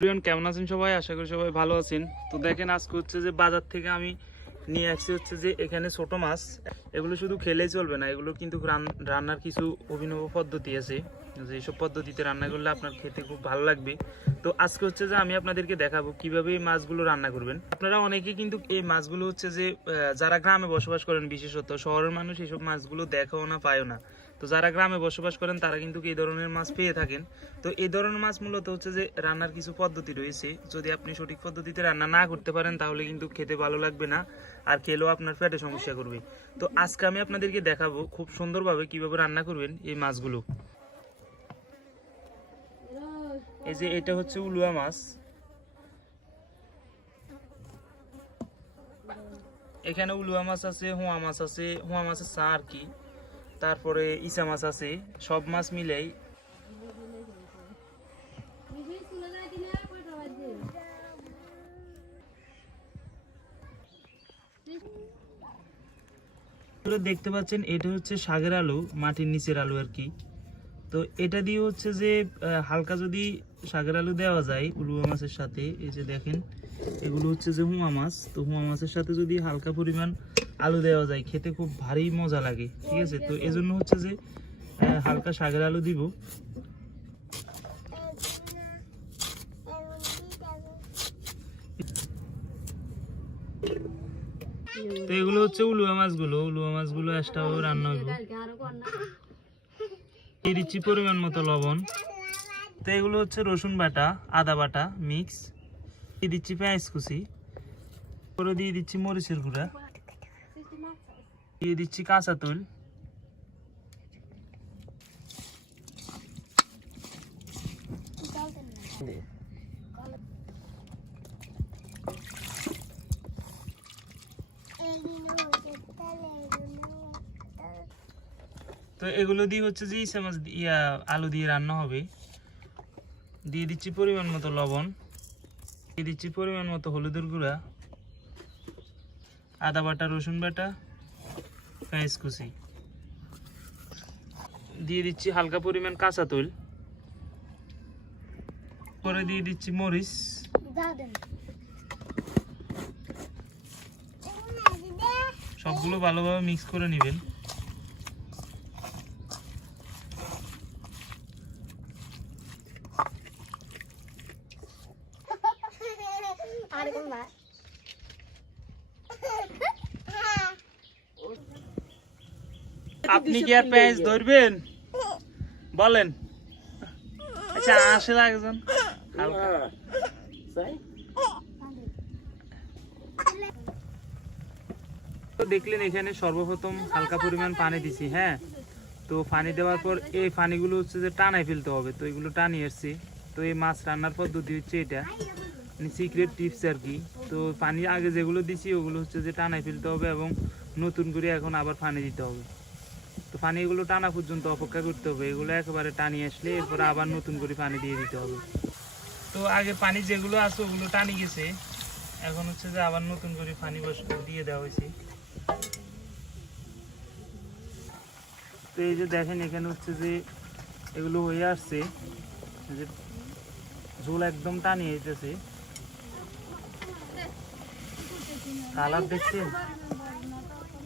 প্রিয়ন কেমন আছেন সবাই? আশা করি সবাই ভালো আছেন। তো দেখেন আজকে হচ্ছে যে বাজার থেকে আমি নিয়ে আসছি হচ্ছে যে এখানে ছোট মাছ। এগুলো শুধু খেলেই চলবে না, এগুলো কিন্তু রান্নার কিছু অভিনব পদ্ধতি আছে, যে এইসব পদ্ধতিতে রান্না করলে আপনার খেতে খুব ভালো লাগবে। তো আজকে হচ্ছে যে আমি আপনাদেরকে দেখাবো কিভাবে এই মাছগুলো রান্না করবেন। আপনারা অনেকেই কিন্তু এই মাছগুলো হচ্ছে যে যারা গ্রামে বসবাস করেন, বিশেষত শহরের মানুষ এইসব মাছগুলো দেখাও না পায়ও না। তো যারা গ্রামে বসবাস করেন তারা কিন্তু এই ধরনের মাছ পেয়ে থাকেন। তো এই ধরনের মাছ মূলত হচ্ছে যে রান্নার কিছু পদ্ধতি রয়েছে, যদি আপনি সঠিক পদ্ধতিতে রান্না না করতে পারেন তাহলে কিন্তু খেতে ভালো লাগবে না, আর খেলেও আপনার পেটে সমস্যা করবে। তো আজকে আমি আপনাদেরকে দেখাবো খুব সুন্দরভাবে কিভাবে রান্না করবেন এই মাছগুলো। এই যে এটা হচ্ছে উলুয়া মাছ, এখানে উলুয়া মাছ আছে, হোয়া মাছ আছে, হোয়া মাছের চা আর কি, তারপরে ইসা মাছ আছে, সব মাছ মিলেই দেখতে পাচ্ছেন। এটা হচ্ছে শাকের আলু, মাটির নিচের আলু আর কি। তো এটা দিয়ে হচ্ছে যে হালকা যদি শাকের আলু দেওয়া যায় উলুয়া মাছের সাথে, এই যে দেখেন এগুলো হচ্ছে যে হুমা মাছ, তো হুমা মাছের সাথে যদি হালকা পরিমাণ আলু দেওয়া যায় খেতে খুব ভারী মজা লাগে, ঠিক আছে। তো এজন্য হচ্ছে যে হালকা শাকের আলু দিব। তো এগুলো হচ্ছে উলুয়া মাছগুলো এক্সট্রা ভাবে রান্না হইব। দিয়ে দিচ্ছি পরিমাণ মতো লবণ। তো এগুলো হচ্ছে রসুন বাটা, আদা বাটা মিক্স, দিয়ে দিচ্ছি পেঁয়াজ কুচি, করে দিয়ে দিচ্ছি মরিচের গুঁড়া, দিয়ে দিচ্ছি কাঁচা তেল, তো এগুলো দিয়ে হচ্ছে যে ইসা মাছ আলু দিয়ে রান্না হবে। দিয়ে দিচ্ছি পরিমাণ মতো লবণ, দিয়ে দিচ্ছি পরিমাণ মতো হলুদের গুঁড়া, আদা বাটা, রসুন বাটা, পেঁয়াজ কুচি, দিয়ে দিচ্ছি হালকা পরিমাণ কাঁচা তেল, পরে দিয়ে দিচ্ছি মরিচ, সবগুলো ভালোভাবে মিক্স করে নেবেন। আপনি কি আর পেঁয়াজ ধরবেন বলেন? আচ্ছা আসে একজন তো দেখলেন এখানে সর্বপ্রথম হালকা পরিমাণ পানি দিছি। হ্যাঁ, তো পানি দেওয়ার পর এই পানিগুলো হচ্ছে যে টানাই ফেলতে হবে। তো এগুলো টানিয়ে এসছি। তো এই মাছ রান্নার পদ্ধতি হচ্ছে এটা, সিক্রেট টিপস আর কি। তো পানি আগে যেগুলো দিছি ওগুলো হচ্ছে যে টানাই ফেলতে হবে এবং নতুন করে এখন আবার পানি দিতে হবে। তো পানি এগুলো টানা পর্যন্ত অপেক্ষা করতে হবে, এগুলো একেবারে টানিয়ে আসলে এরপরে আবার নতুন করে পানি দিয়ে দিতে হবে। তো আগে পানি যেগুলো আছে ওগুলো টানি গেছে, এখন হচ্ছে যে আবার নতুন করে পানি দিয়ে দেওয়া হয়েছে। তো এই যে দেখেন এখানে হচ্ছে যে এগুলো হয়ে আসছে, যে ঝোল একদম টানিয়ে যেতেছে। কালার দেখছেন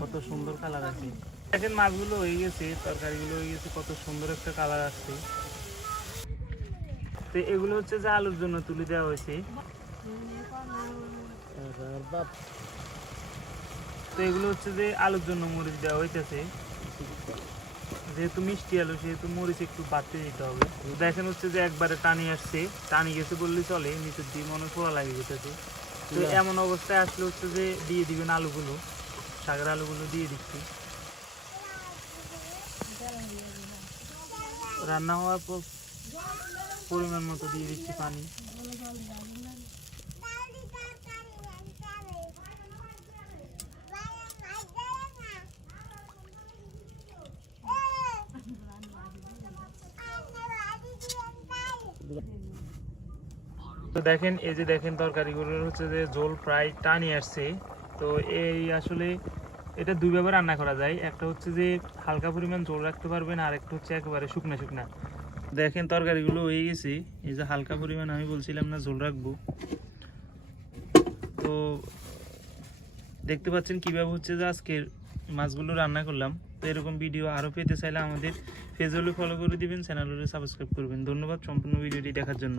কত সুন্দর কালার আছে। দেখেন মাছগুলো হয়ে গেছে, তরকারিগুলো হয়ে গেছে, কত সুন্দর একটা কালার আসছে। তো এগুলো হচ্ছে যে আলুর জন্য তুলে দেওয়া হয়েছে। তো এগুলো হচ্ছে যে আলুর জন্য মরিচ দেওয়া হইতেছে, যেহেতু মিষ্টি আলু সেহেতু মরিচ একটু বাড়তে দিতে হবে। দেখেন হচ্ছে যে একবারে টানি আসছে, টানি গেছে বললে চলে, নিচের দিয়ে মনে পোড়া লাগে গেছে। তো এমন অবস্থায় আসলে হচ্ছে যে দিয়ে দিবেন আলুগুলো, শাকের আলুগুলো দিয়ে দিচ্ছি। রান্না হওয়ার পর পরিমাণ মতো দিয়ে দিচ্ছি পানি। তো দেখেন এই যে দেখেন তরকারিগুলোর হচ্ছে যে ঝোল প্রায় টানি আসছে। তো এই আসলে এটা দুইভাবে রান্না করা যায়, একটা হচ্ছে যে হালকা পরিমাণ ঝোল রাখতে পারবেন, আর একটা হচ্ছে একেবারে শুকনা শুকনা। দেখেন তরকারিগুলো হয়ে গেছে, এই যে হালকা পরিমাণ আমি বলছিলাম না ঝোল রাখবো, তো দেখতে পাচ্ছেন কিভাবে হচ্ছে যে আজকের মাছগুলো রান্না করলাম। তো এরকম ভিডিও আরও পেতে চাইলে আমাদের পেজগুলো ফলো করে দিবেন, চ্যানেলগুলো সাবস্ক্রাইব করবেন। ধন্যবাদ সম্পূর্ণ ভিডিওটি দেখার জন্য।